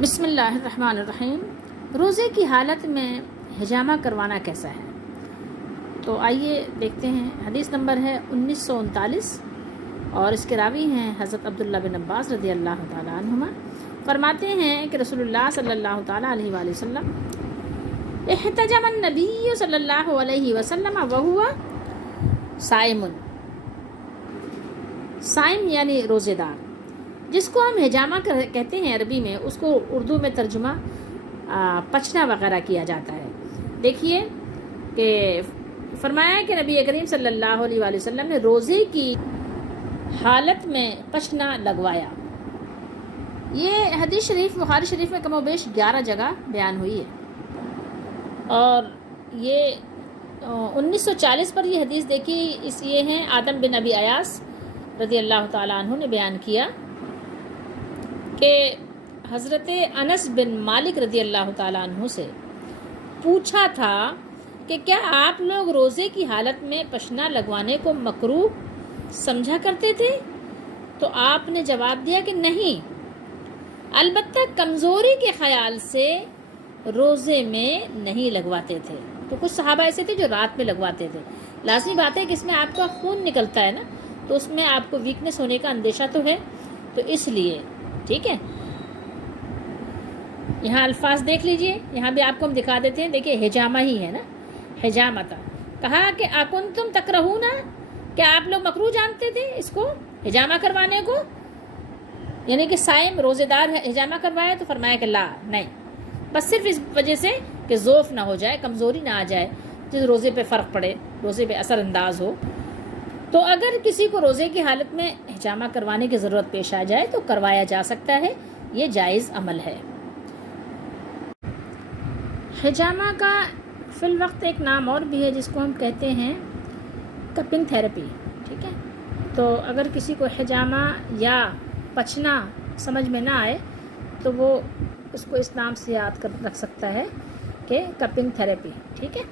بسم اللہ الرحمن الرحیم۔ روزے کی حالت میں حجامہ کروانا کیسا ہے؟ تو آئیے دیکھتے ہیں۔ حدیث نمبر ہے 1939 اور اس کے راوی ہیں حضرت عبداللہ بن عباس رضی اللہ تعالیٰ عنہما۔ فرماتے ہیں کہ رسول اللہ صلی اللہ تعالیٰ علیہ وآلہ وسلم احتجم النبی صلی اللہ علیہ وسلم وہو صائم۔ صائم یعنی روزے دار، جس کو ہم حجامہ کہتے ہیں عربی میں، اس کو اردو میں ترجمہ پچنا وغیرہ کیا جاتا ہے۔ دیکھیے کہ فرمایا کہ نبی کریم صلی اللہ علیہ وآلہ وسلم نے روزے کی حالت میں پچنا لگوایا۔ یہ حدیث شریف بخاری شریف میں کم و بیش 11 جگہ بیان ہوئی ہے، اور یہ 1940 پر یہ حدیث دیکھی یہ ہیں آدم بن ابی ایاس رضی اللہ تعالیٰ عنہ نے بیان کیا کہ حضرت انس بن مالک رضی اللہ تعالیٰ عنہ سے پوچھا تھا کہ کیا آپ لوگ روزے کی حالت میں پشنا لگوانے کو مکروہ سمجھا کرتے تھے؟ تو آپ نے جواب دیا کہ نہیں، البتہ کمزوری کے خیال سے روزے میں نہیں لگواتے تھے۔ تو کچھ صحابہ ایسے تھے جو رات میں لگواتے تھے۔ لازمی بات ہے کہ اس میں آپ کا خون نکلتا ہے نا، تو اس میں آپ کو ویکنس ہونے کا اندیشہ تو ہے، تو اس لیے ٹھیک ہے۔ یہاں الفاظ دیکھ لیجئے، یہاں بھی آپ کو ہم دکھا دیتے ہیں۔ دیکھیے حجامہ ہی ہے نا، حجامتا کہا کہ اکنتم تکرہون، کیا آپ لوگ مکروہ جانتے تھے اس کو، حجامہ کروانے کو؟ یعنی کہ صائم روزے دار حجامہ کروایا، تو فرمایا کہ لا، نہیں، بس صرف اس وجہ سے کہ ضعف نہ ہو جائے، کمزوری نہ آ جائے، جس روزے پہ فرق پڑے، روزے پہ اثر انداز ہو۔ تو اگر کسی کو روزے کی حالت میں حجامہ کروانے کی ضرورت پیش آ جائے تو کروایا جا سکتا ہے، یہ جائز عمل ہے۔ حجامہ کا فی الوقت ایک نام اور بھی ہے جس کو ہم کہتے ہیں کپنگ تھیراپی، ٹھیک ہے۔ تو اگر کسی کو حجامہ یا پچنا سمجھ میں نہ آئے تو وہ اس کو اس نام سے یاد کر رکھ سکتا ہے کہ کپنگ تھیراپی، ٹھیک ہے۔